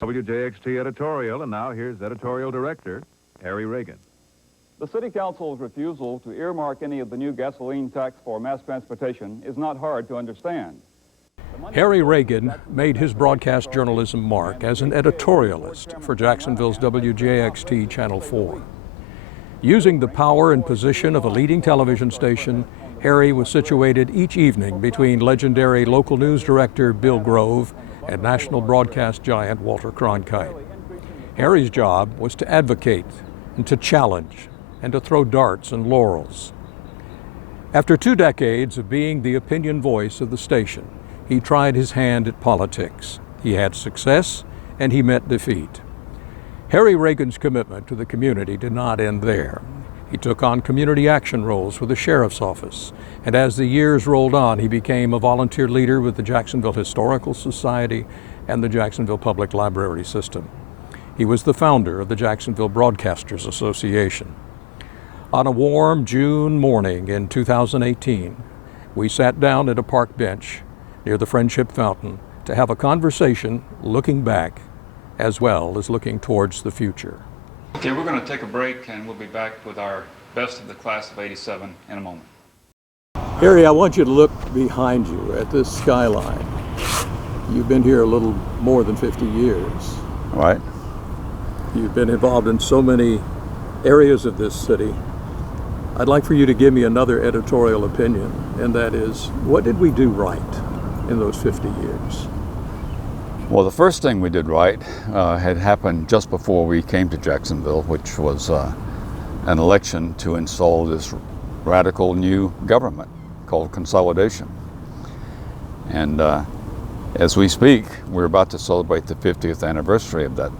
WJXT editorial, and now here's editorial director Harry Reagan. The City Council's refusal to earmark any of the new gasoline tax for mass transportation is not hard to understand. Harry Reagan made his broadcast journalism mark as an editorialist for Jacksonville's WJXT Channel 4. Using the power and position of a leading television station, Harry was situated each evening between legendary local news director Bill Grove and national broadcast giant Walter Cronkite. Harry's job was to advocate and to challenge and to throw darts and laurels. After 2 decades of being the opinion voice of the station, he tried his hand at politics. He had success and he met defeat. Harry Reagan's commitment to the community did not end there. He took on community action roles with the sheriff's office, and as the years rolled on, he became a volunteer leader with the Jacksonville Historical Society and the Jacksonville Public Library System. He was the founder of the Jacksonville Broadcasters Association. On a warm June morning in 2018, we sat down at a park bench near the Friendship Fountain to have a conversation looking back as well as looking towards the future. Okay, we're going to take a break and we'll be back with our best of the class of '87 in a moment. Harry, I want you to look behind you at this skyline. You've been here a little more than 50 years. Right. You've been involved in so many areas of this city. I'd like for you to give me another editorial opinion, and that is, what did we do right in those 50 years? Well, the first thing we did right had happened just before we came to Jacksonville, which was an election to install this radical new government called consolidation. And as we speak, we're about to celebrate the 50th anniversary of that.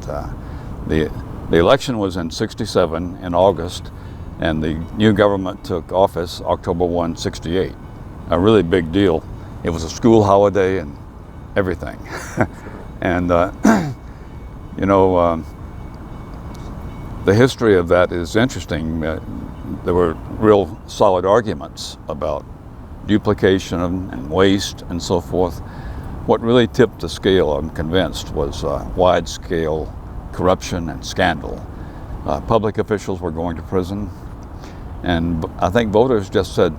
The election was in '67 in August, and the new government took office October 1, '68. A really big deal. It was a school holiday and everything. And, you know, the history of that is interesting. There were real solid arguments about duplication and waste and so forth. What really tipped the scale, I'm convinced, was wide-scale corruption and scandal. Public officials were going to prison, and I think voters just said,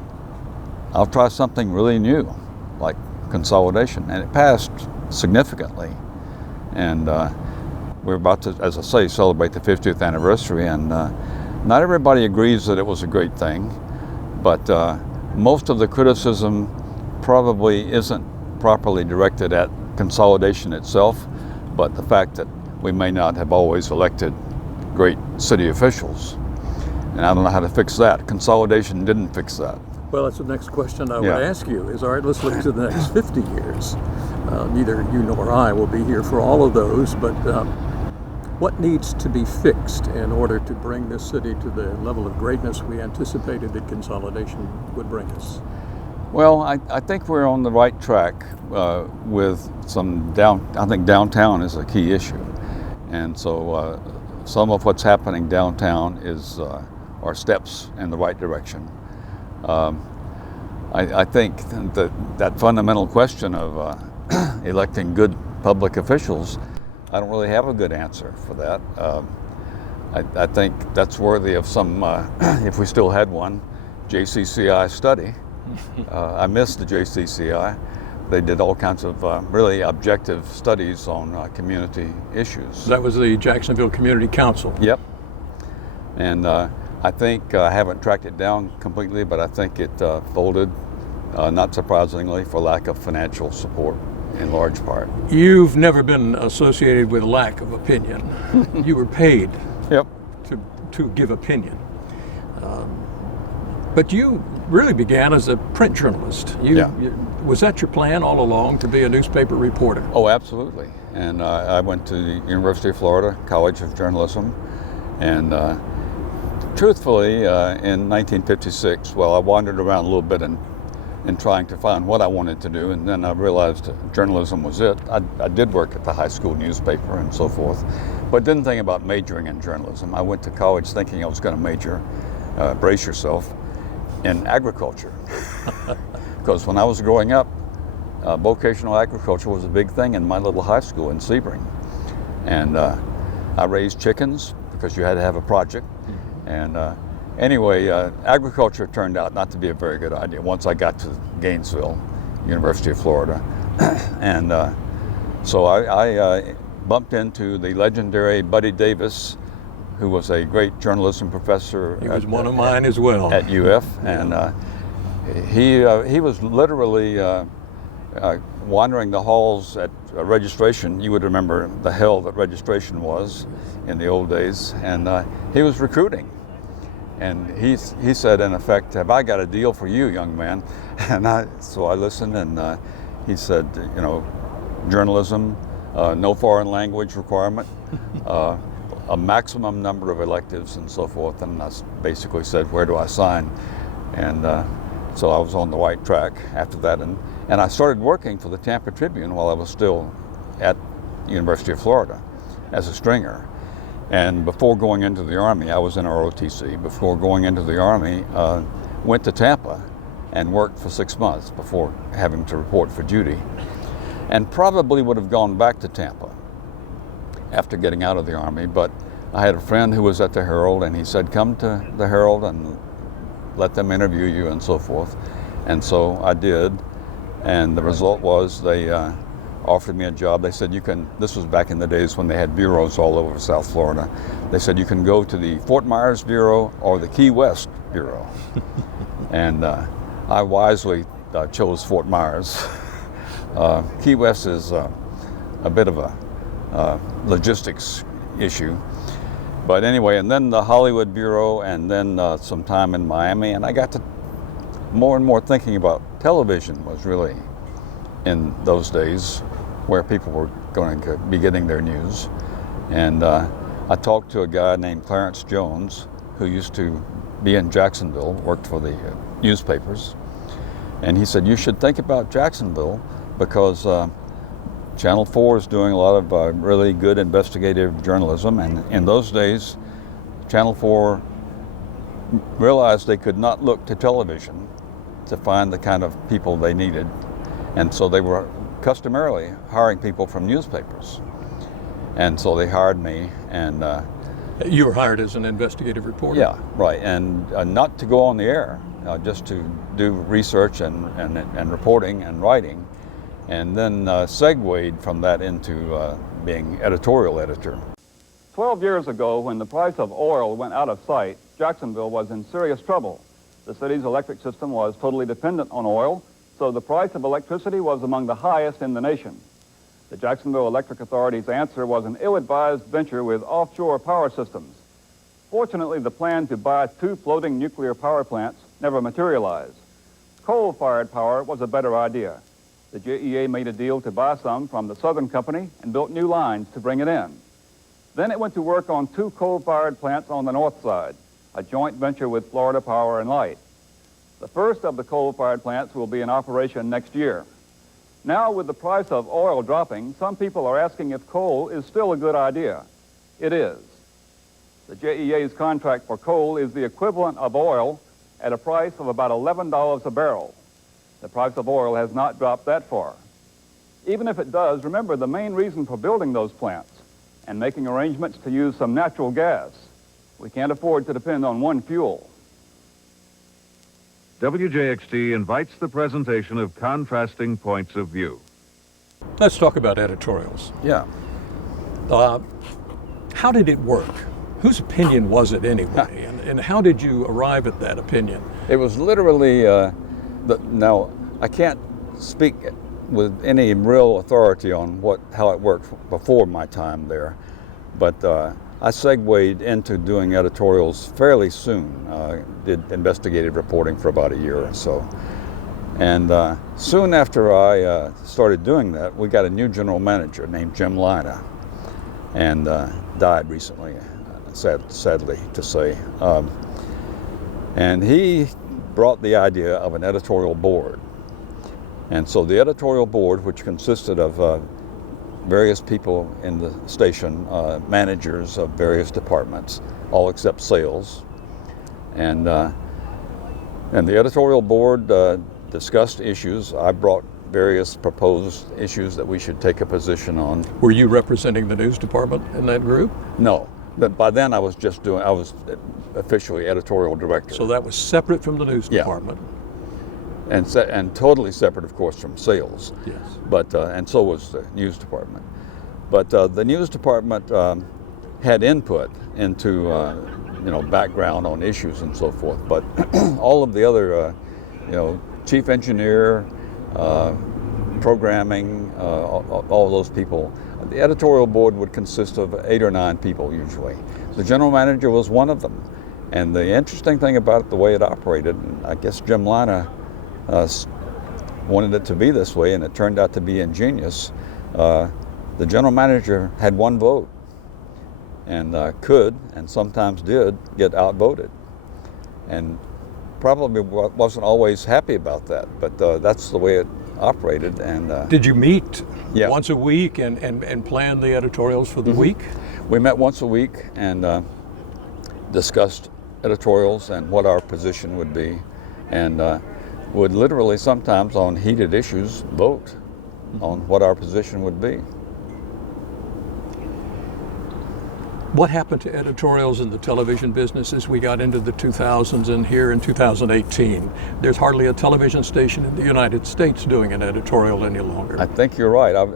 I'll try something really new, like consolidation, and it passed significantly. And we're about to, as I say, celebrate the 50th anniversary, and not everybody agrees that it was a great thing, but most of the criticism probably isn't properly directed at consolidation itself, but the fact that we may not have always elected great city officials. And I don't know how to fix that. Consolidation didn't fix that. Well, that's the next question I would ask you is, all right, let's look to the next 50 years. Neither you nor I will be here for all of those, but what needs to be fixed in order to bring this city to the level of greatness we anticipated that consolidation would bring us? Well, I think we're on the right track with some I think downtown is a key issue. And so some of what's happening downtown are steps in the right direction. I think that fundamental question of electing good public officials, I don't really have a good answer for that. I think that's worthy of some, if we still had one, JCCI study. I miss the JCCI. They did all kinds of really objective studies on community issues. That was the Jacksonville Community Council. Yep. And I think, I haven't tracked it down completely, but I think it folded, not surprisingly, for lack of financial support in large part. You've never been associated with lack of opinion. You were paid to give opinion. But you really began as a print journalist. Was that your plan all along, to be a newspaper reporter? Oh, absolutely. And I went to the University of Florida College of Journalism, and truthfully, in 1956, well, I wandered around a little bit in trying to find what I wanted to do, and then I realized journalism was it. I did work at the high school newspaper and so forth, but didn't think about majoring in journalism. I went to college thinking I was going to major, brace yourself, in agriculture. Because when I was growing up, vocational agriculture was a big thing in my little high school in Sebring. And I raised chickens because you had to have a project. And anyway, agriculture turned out not to be a very good idea once I got to Gainesville, University of Florida. And so I bumped into the legendary Buddy Davis, who was a great journalism professor. He was one of mine as well. At UF. And he was literally wandering the halls at registration. You would remember the hell that registration was in the old days. And he was recruiting. And he said, in effect, "Have I got a deal for you, young man?" And so I listened, and he said, you know, journalism, no foreign language requirement, a maximum number of electives and so forth. And I basically said, "Where do I sign?" And so I was on the right track after that. And I started working for the Tampa Tribune while I was still at University of Florida as a stringer. And before going into the Army, I was in ROTC. Before going into the Army, went to Tampa and worked for 6 months before having to report for duty. And probably would have gone back to Tampa after getting out of the Army, but I had a friend who was at the Herald, and he said, "Come to the Herald and let them interview you," and so forth. And so I did, and the result was they offered me a job. They said, "You can," this was back in the days when they had bureaus all over South Florida. They said, "You can go to the Fort Myers Bureau or the Key West Bureau." And I wisely chose Fort Myers. Key West is a bit of a logistics issue. But anyway, and then the Hollywood Bureau, and then some time in Miami, and I got to more and more thinking about television was really in those days where people were going to be getting their news. And I talked to a guy named Clarence Jones, who used to be in Jacksonville, worked for the newspapers. And he said, "You should think about Jacksonville because Channel 4 is doing a lot of really good investigative journalism." And in those days, Channel 4 realized they could not look to television to find the kind of people they needed. And so they were customarily hiring people from newspapers. And so they hired me. And you were hired as an investigative reporter? Yeah, right. And not to go on the air, just to do research and reporting and writing. And then segued from that into being editorial editor. 12 years ago, when the price of oil went out of sight, Jacksonville was in serious trouble. The city's electric system was totally dependent on oil, so the price of electricity was among the highest in the nation. The Jacksonville Electric Authority's answer was an ill-advised venture with offshore power systems. Fortunately, the plan to buy 2 floating nuclear power plants never materialized. Coal-fired power was a better idea. The JEA made a deal to buy some from the Southern Company and built new lines to bring it in. Then it went to work on 2 coal-fired plants on the north side, a joint venture with Florida Power and Light. The first of the coal-fired plants will be in operation next year. Now, with the price of oil dropping, some people are asking if coal is still a good idea. It is. The JEA's contract for coal is the equivalent of oil at a price of about $11 a barrel. The price of oil has not dropped that far. Even if it does, remember the main reason for building those plants and making arrangements to use some natural gas. We can't afford to depend on one fuel. WJXT invites the presentation of contrasting points of view. Let's talk about editorials. Yeah. How did it work? Whose opinion was it anyway? And how did you arrive at that opinion? It was literally, now I can't speak with any real authority on how it worked before my time there, but I segued into doing editorials fairly soon. Did investigative reporting for about a year or so. And soon after I started doing that, we got a new general manager named Jim Lina, and died recently, sadly to say. And he brought the idea of an editorial board. And so the editorial board, which consisted of various people in the station, managers of various departments, all except sales. And the editorial board discussed issues. I brought various proposed issues that we should take a position on. Were you representing the news department in that group? No, but by then I was officially editorial director. So that was separate from the news department. And totally separate, of course, from sales. Yes. But and so was the news department. But the news department had input into background on issues and so forth. But all of the other, chief engineer, programming, all those people. The editorial board would consist of 8 or 9 people usually. The general manager was one of them. And the interesting thing about it, the way it operated, and I guess Jim Lina wanted it to be this way, and it turned out to be ingenious. The general manager had 1 vote and could, and sometimes did, get outvoted. And probably wasn't always happy about that, but that's the way it operated. And did you meet yeah. once a week and plan the editorials for the Mm-hmm. week? We met once a week and discussed editorials and what our position would be, and would literally sometimes on heated issues vote on what our position would be. What happened to editorials in the television business as we got into the 2000s and here in 2018? There's hardly a television station in the United States doing an editorial any longer. I think you're right. I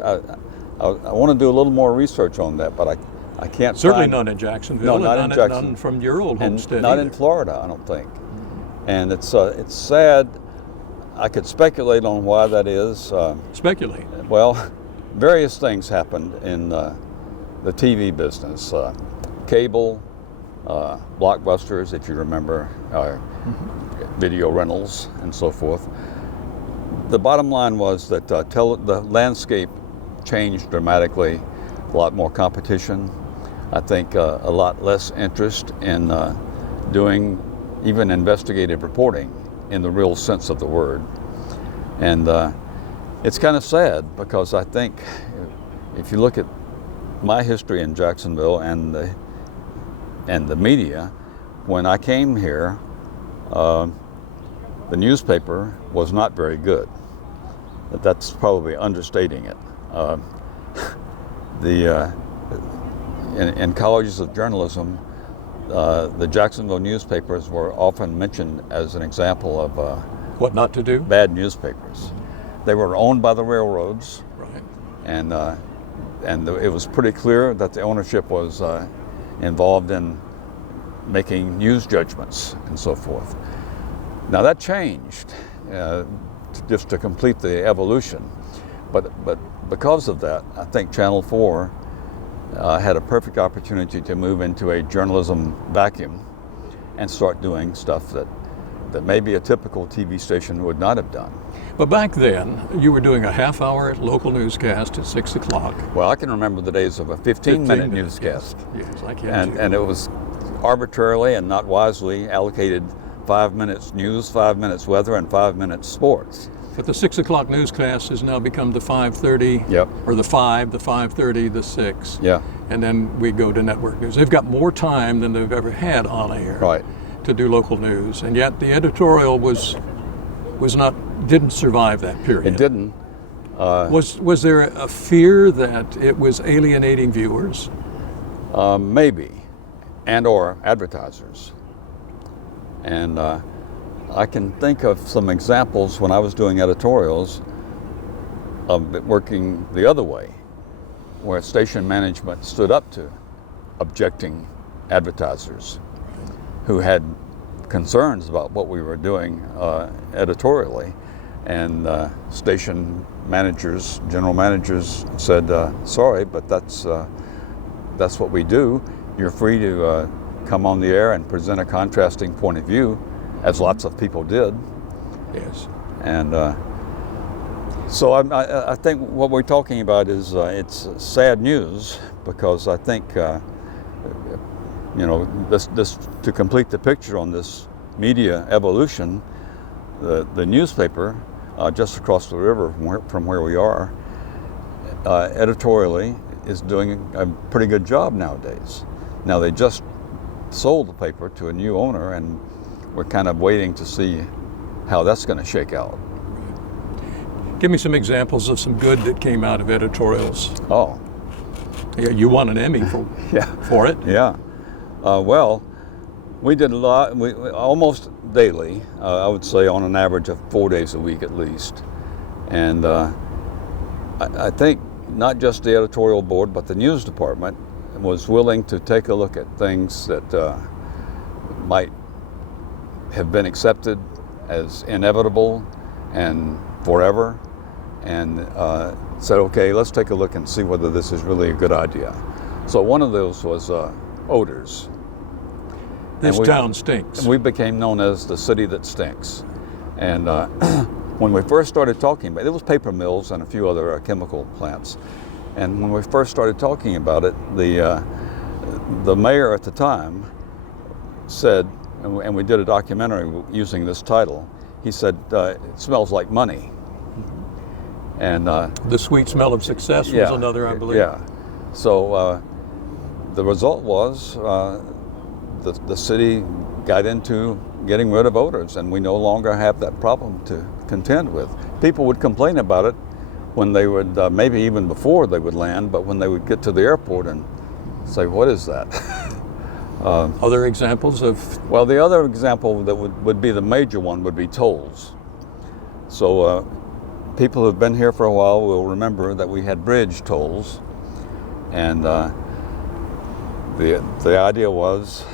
want to do a little more research on that, but I can't Certainly find... none in Jacksonville. No, not in Jacksonville. None from your old homestead Not either. in Florida, I don't think. And it's sad. I could speculate on why that is. Speculate. Well, various things happened in the TV business. Cable, blockbusters, if you remember, video rentals and so forth. The bottom line was that the landscape changed dramatically, a lot more competition. I think a lot less interest in doing even investigative reporting in the real sense of the word. And it's kind of sad because I think if you look at my history in Jacksonville and the media, when I came here, the newspaper was not very good. But that's probably understating it. In colleges of journalism, the Jacksonville newspapers were often mentioned as an example of What not to do? bad newspapers. They were owned by the railroads, Right. and it was pretty clear that the ownership was involved in making news judgments and so forth. Now that changed just to complete the evolution, but because of that, I think Channel 4 had a perfect opportunity to move into a journalism vacuum and start doing stuff that maybe a typical TV station would not have done. But back then, you were doing a half-hour local newscast at 6 o'clock. Well, I can remember the days of a 15-minute newscast. Yes, I can. And it was arbitrarily and not wisely allocated 5 minutes news, 5 minutes weather, and 5 minutes sports. But the 6 o'clock newscast has now become the 5:30, Yep. or the 5, the 5:30, the 6. Yeah. And then we go to network news. They've got more time than they've ever had on air Right. to do local news. And yet the editorial didn't survive that period. It didn't. Was there a fear that it was alienating viewers? Maybe, and or advertisers. And I can think of some examples when I was doing editorials of it working the other way, where station management stood up to objecting advertisers who had concerns about what we were doing editorially, and station managers, general managers said, sorry, but that's what we do. You're free to come on the air and present a contrasting point of view, as lots of people did. Yes. And so I think what we're talking about is it's sad news, because I think this to complete the picture on this media evolution, the newspaper just across the river from where we are, editorially is doing a pretty good job nowadays. Now they just sold the paper to a new owner, and we're kind of waiting to see how that's going to shake out. Give me some examples of some good that came out of editorials. Oh, Yeah, you won an Emmy for, yeah. for it. Yeah. Well, we did a lot, we almost daily, I would say on an average of 4 days a week at least. And I think not just the editorial board, but the news department was willing to take a look at things that might have been accepted as inevitable and forever, and said, okay, let's take a look and see whether this is really a good idea. So one of those was odors. This town stinks. We became known as the city that stinks. And when we first started talking about it, was paper mills and a few other chemical plants. And when we first started talking about it, the mayor at the time said, and we did a documentary using this title, he said, it smells like money. And The Sweet Smell of Success was another, I believe. Yeah. So the result was the city got into getting rid of odors, and we no longer have that problem to contend with. People would complain about it when they would, maybe even before they would land, but when they would get to the airport and say, what is that? Other examples of? Well, the other example that would be the major one would be tolls. So people who've been here for a while will remember that we had bridge tolls, and the idea was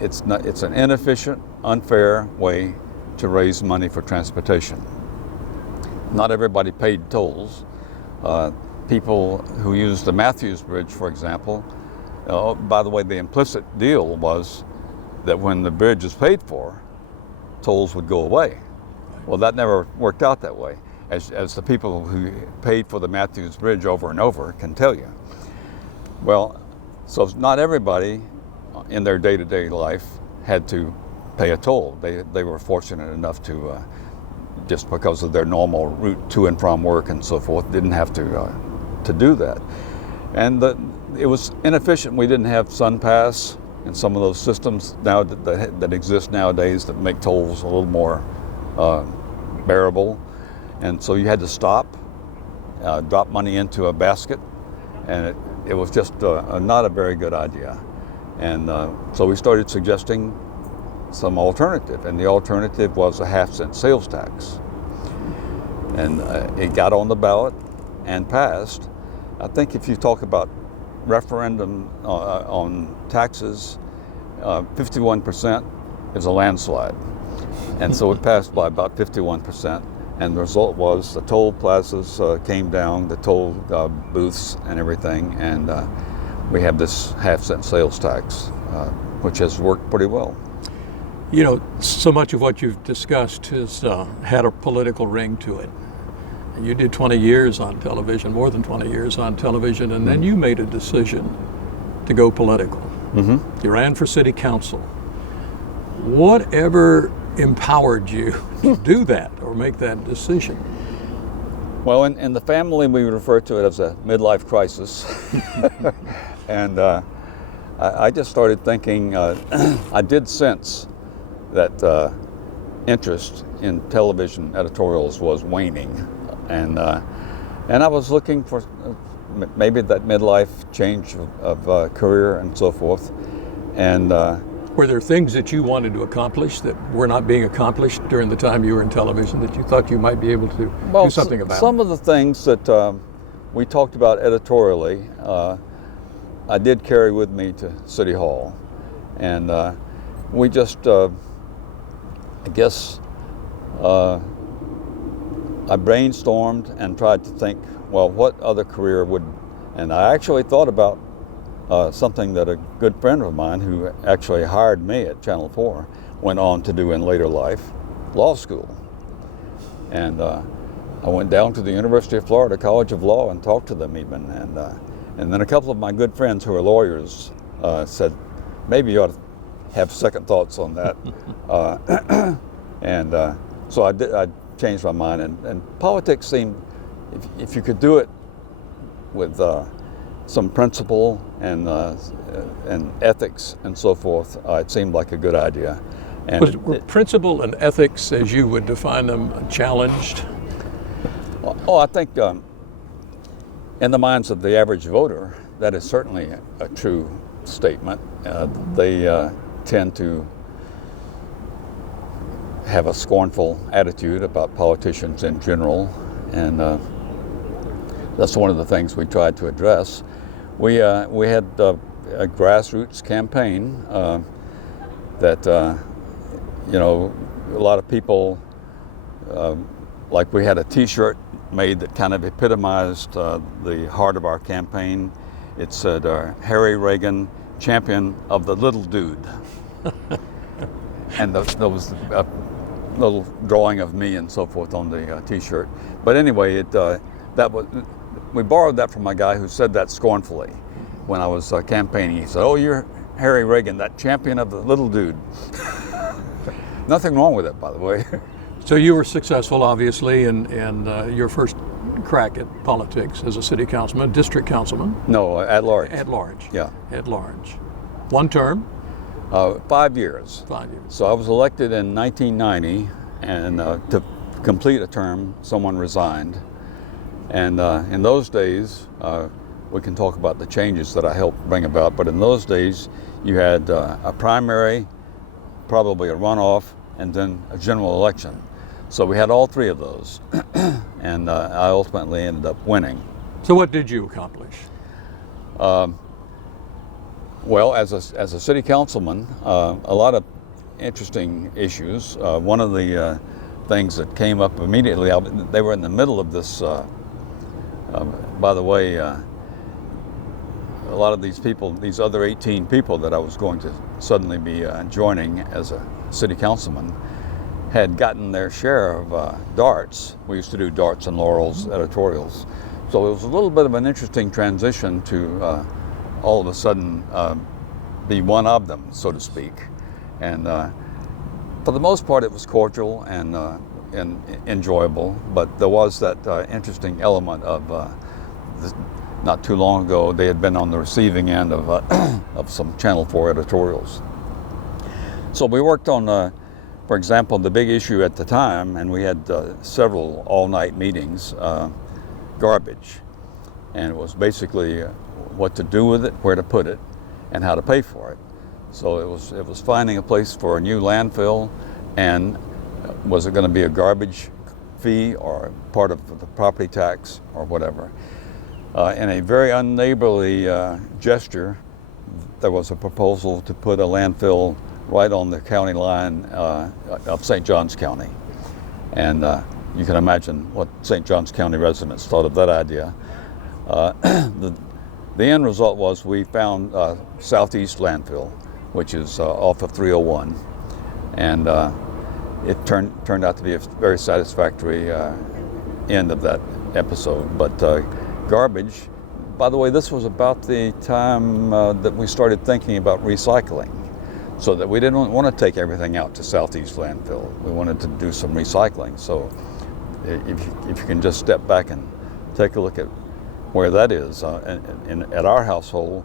it's an inefficient, unfair way to raise money for transportation. Not everybody paid tolls. People who used the Matthews Bridge, for example, by the way, the implicit deal was that when the bridge is paid for, tolls would go away. Well, that never worked out that way, as the people who paid for the Matthews Bridge over and over can tell you. Well, so not everybody in their day-to-day life had to pay a toll. They were fortunate enough to, just because of their normal route to and from work and so forth, didn't have to do that. And it was inefficient. We didn't have SunPass and some of those systems now that exist nowadays that make tolls a little more bearable. And so you had to stop, drop money into a basket, and it was just not a very good idea. And so we started suggesting some alternative, and the alternative was a 50-cent sales tax. And it got on the ballot and passed. I think if you talk about referendum on taxes, 51% is a landslide. And so it passed by about 51%. And the result was the toll plazas came down, the toll booths and everything, and we have this 50-cent sales tax, which has worked pretty well. You know, so much of what you've discussed has had a political ring to it. You did 20 years on television, more than 20 years on television, and then you made a decision to go political. Mm-hmm. You ran for city council. Whatever empowered you to do that or make that decision? Well, in the family, we refer to it as a midlife crisis. And I just started thinking, I did sense that interest in television editorials was waning. And I was looking for maybe that midlife change of career and so forth. And were there things that you wanted to accomplish that were not being accomplished during the time you were in television that you thought you might be able to do something about? Some of the things that we talked about editorially, I did carry with me to City Hall. And we just, I guess, I brainstormed and tried to think, well, what other career would, and I actually thought about something that a good friend of mine who actually hired me at Channel 4 went on to do in later life, law school. And I went down to the University of Florida College of Law and talked to them even. And then a couple of my good friends who are lawyers said, maybe you ought to have second thoughts on that. So I changed my mind, and politics seemed, if you could do it with some principle and ethics and so forth, it seemed like a good idea. And were principle and ethics, as you would define them, challenged Oh, I think in the minds of the average voter, that is certainly a true statement. They tend to have a scornful attitude about politicians in general, and that's one of the things we tried to address. We had a grassroots campaign that you know, a lot of people, like we had a T-shirt made that kind of epitomized the heart of our campaign. It said, Harry Reagan, champion of the little dude. And there was a little drawing of me and so forth on the T-shirt. But anyway, we borrowed that from a guy who said that scornfully when I was campaigning. He said, "Oh, you're Harry Reagan, that champion of the little dude." Nothing wrong with it, by the way. So you were successful, obviously, in your first crack at politics as a city councilman, district councilman. No, at large. At large. Yeah. At large. One term? 5 years. 5 years. So I was elected in 1990, and to complete a term, someone resigned. And in those days, we can talk about the changes that I helped bring about, but in those days, you had a primary, probably a runoff, and then a general election. So we had all three of those, and I ultimately ended up winning. So what did you accomplish? Well, as a city councilman, a lot of interesting issues. One of the things that came up immediately, they were in the middle of this, by the way, a lot of these people, these other 18 people that I was going to suddenly be joining as a city councilman, had gotten their share of darts. We used to do darts and laurels editorials. So it was a little bit of an interesting transition to all of a sudden be one of them, so to speak. And for the most part, it was cordial and enjoyable, but there was that interesting element of not too long ago, they had been on the receiving end of some Channel 4 editorials. So we worked on, for example, the big issue at the time, and we had several all-night meetings, garbage. And it was basically what to do with it, where to put it, and how to pay for it. So it was finding a place for a new landfill, and was it going to be a garbage fee or part of the property tax or whatever. In a very unneighborly gesture, there was a proposal to put a landfill right on the county line of St. Johns County. And you can imagine what St. Johns County residents thought of that idea. The end result was we found Southeast Landfill, which is off of 301. And it turned out to be a very satisfactory end of that episode. But garbage, by the way, this was about the time that we started thinking about recycling, so that we didn't want to take everything out to Southeast Landfill. We wanted to do some recycling. So if you can just step back and take a look at where that is, at our household,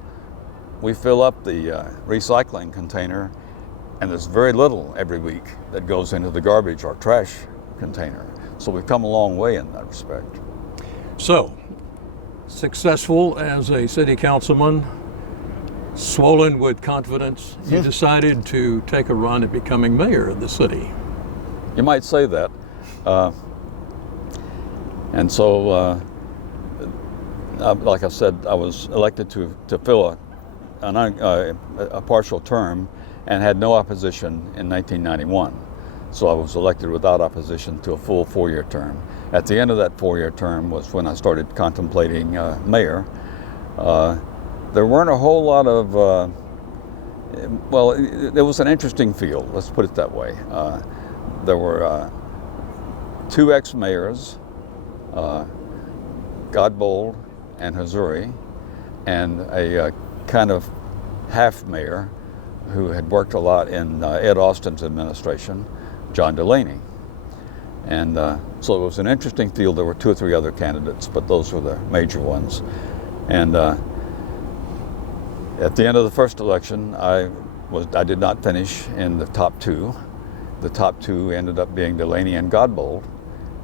we fill up the recycling container, and there's very little every week that goes into the garbage or trash container. So we've come a long way in that respect. So, successful as a city councilman, swollen with confidence, you decided to take a run at becoming mayor of the city. You might say that. And so, like I said, I was elected to fill a partial term and had no opposition in 1991. So I was elected without opposition to a full 4-year term. At the end of that 4-year term was when I started contemplating mayor. There weren't a whole lot of, well, it was an interesting field, let's put it that way. There were 2 ex-mayors, Godbold and Hazuri, and a kind of half-mayor who had worked a lot in Ed Austin's administration, John Delaney. And so it was an interesting field. There were 2 or 3 other candidates, but those were the major ones. And at the end of the first election, I did not finish in the top 2. The top 2 ended up being Delaney and Godbold,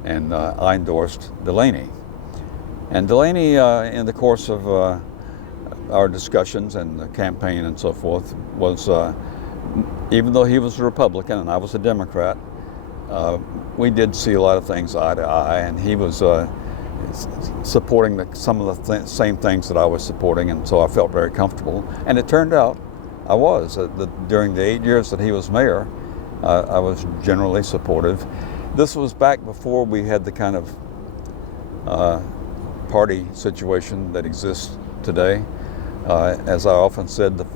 and I endorsed Delaney. And Delaney, in the course of our discussions and the campaign and so forth, was, even though he was a Republican and I was a Democrat, we did see a lot of things eye to eye, and he was supporting some of the same things that I was supporting, and so I felt very comfortable. And it turned out I was. During the 8 years that he was mayor, I was generally supportive. This was back before we had the kind of party situation that exists today. As I often said,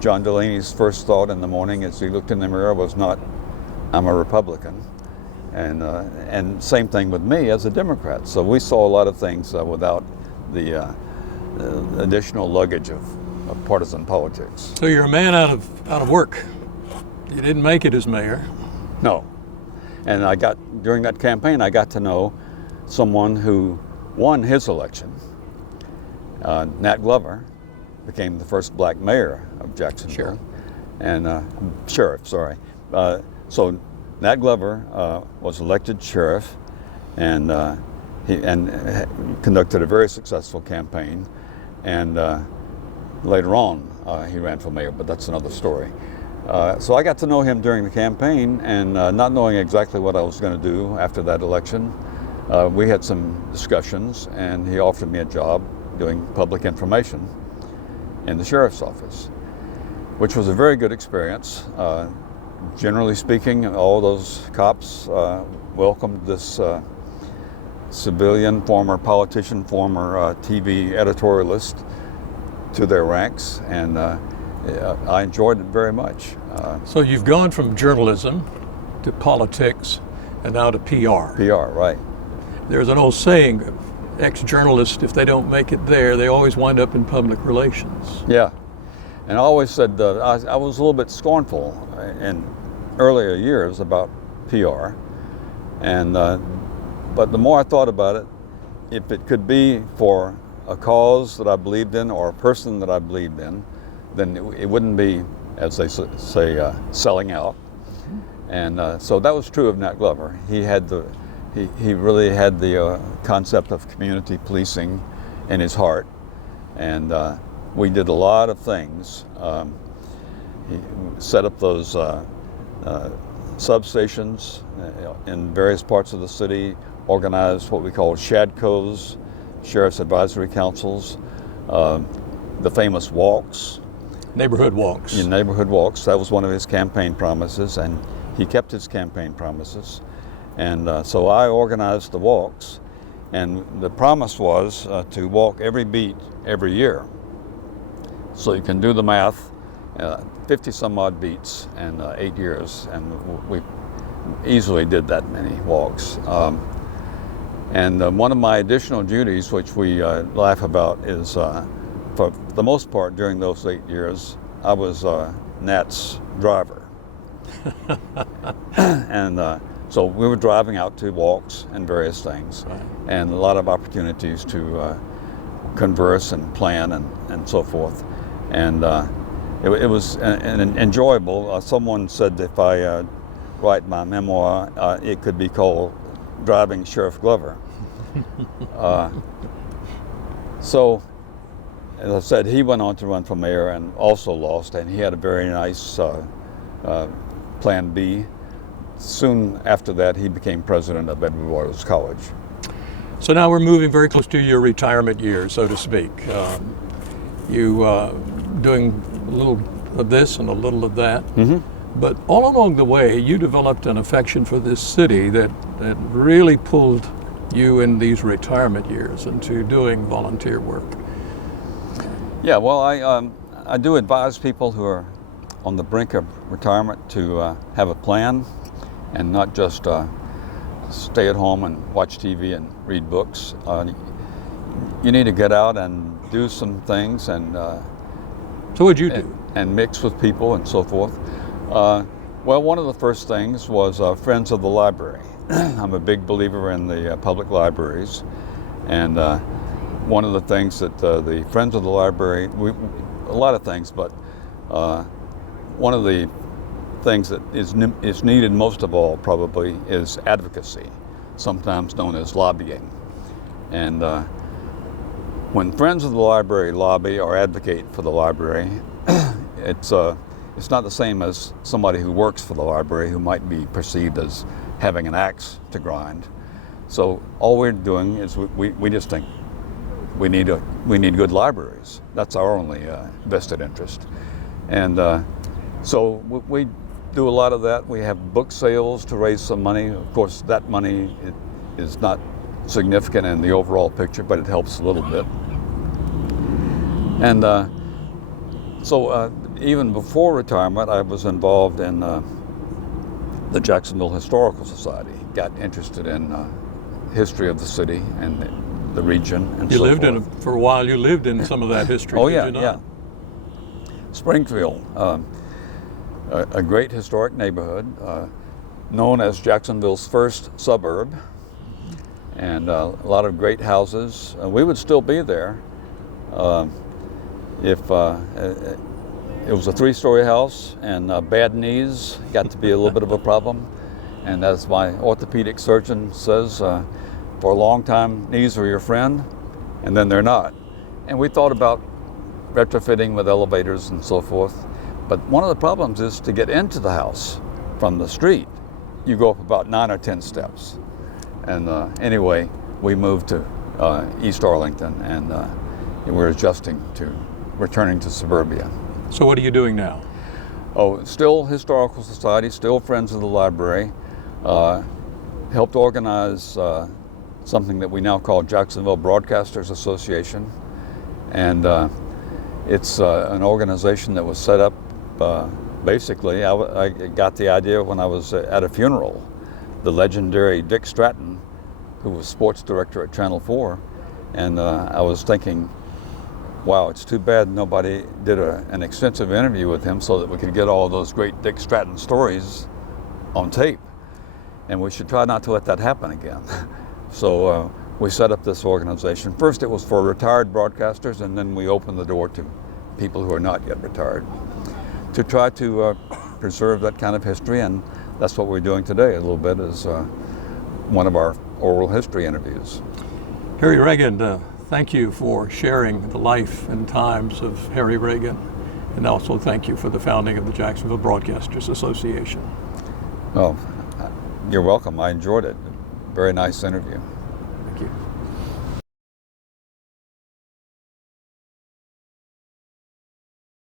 John Delaney's first thought in the morning as he looked in the mirror was not, I'm a Republican. And same thing with me as a Democrat. So we saw a lot of things without the additional luggage of partisan politics. So you're a man out of work. You didn't make it as mayor. No. And during that campaign, I got to know someone who won his election. Nat Glover became the first black mayor of Jacksonville. Sure. And sheriff, sorry. So Nat Glover was elected sheriff, and he conducted a very successful campaign. And later on, he ran for mayor, but that's another story. So I got to know him during the campaign, and not knowing exactly what I was going to do after that election, we had some discussions, and he offered me a job doing public information in the sheriff's office, which was a very good experience. Generally speaking, all those cops welcomed this civilian, former politician, former TV editorialist to their ranks, and I enjoyed it very much. So you've gone from journalism to politics and now to PR. PR, right. There's an old saying, ex-journalists, if they don't make it there, they always wind up in public relations. Yeah, and I always said I was a little bit scornful in earlier years about PR, and but the more I thought about it, if it could be for a cause that I believed in or a person that I believed in, then it wouldn't be, as they say, selling out. And so that was true of Nat Glover. He really had the concept of community policing in his heart, and we did a lot of things. He set up those substations in various parts of the city, organized what we call SHADCOs, Sheriff's Advisory Councils, the famous walks. Neighborhood walks. Yeah, neighborhood walks. That was one of his campaign promises, and he kept his campaign promises. And so I organized the walks, and the promise was to walk every beat every year. So you can do the math, 50 some odd beats in 8 years, and we easily did that many walks. And one of my additional duties, which we laugh about, is for the most part during those 8 years, I was Nat's driver. And so we were driving out to walks and various things, right, and a lot of opportunities to converse and plan and so forth. And it was enjoyable. Someone said if I write my memoir, it could be called Driving Sheriff Glover. So, as I said, he went on to run for mayor and also lost, and he had a very nice plan B. Soon after that, he became president of Edward Waters College. So now we're moving very close to your retirement years, so to speak. You doing a little of this and a little of that. Mm-hmm. But all along the way, you developed an affection for this city that really pulled you in these retirement years into doing volunteer work. Yeah, well, I do advise people who are on the brink of retirement to have a plan and not just stay at home and watch TV and read books. You need to get out and do some things, and so what'd you do? And mix with people and so forth. Well, one of the first things was Friends of the Library. I'm a big believer in the public libraries, and one of the things that the Friends of the Library, a lot of things, but one of the things that is needed most of all probably is advocacy. sometimes known as lobbying. And when friends of the library lobby or advocate for the library, it's not the same as somebody who works for the library who might be perceived as having an axe to grind. So all we're doing is we just think we need good libraries. That's our only vested interest. And so we do a lot of that. We have book sales to raise some money. Of course, that money is not significant in the overall picture, but it helps a little bit. And so even before retirement, I was involved in the Jacksonville Historical Society. Got interested in history of the city and the region and so forth. For a while, you lived in some of that history. Oh, did yeah, you not? yeah. Springfield, a great historic neighborhood, known as Jacksonville's first suburb, and a lot of great houses. We would still be there if it was a 3-story house, and bad knees got to be a little bit of a problem. And as my orthopedic surgeon says, for a long time, knees are your friend, and then they're not. And we thought about retrofitting with elevators and so forth. But one of the problems is to get into the house from the street, you go up about 9 or 10 steps. And anyway, we moved to East Arlington, and we're adjusting to returning to suburbia. So what are you doing now? Oh, still Historical Society, still Friends of the Library. Helped organize something that we now call Jacksonville Broadcasters Association. And it's an organization that was set up basically, I got the idea when I was at a funeral. The legendary Dick Stratton, who was sports director at Channel 4, and I was thinking, wow, it's too bad nobody did an extensive interview with him so that we could get all those great Dick Stratton stories on tape. And we should try not to let that happen again. So we set up this organization. First it was for retired broadcasters, and then we opened the door to people who are not yet retired, to try to preserve that kind of history. And that's what we're doing today a little bit, is one of our oral history interviews. Harry Reagan, thank you for sharing the life and times of Harry Reagan, and also thank you for the founding of the Jacksonville Broadcasters Association. Oh, you're welcome. I enjoyed it. Very nice interview. Thank you.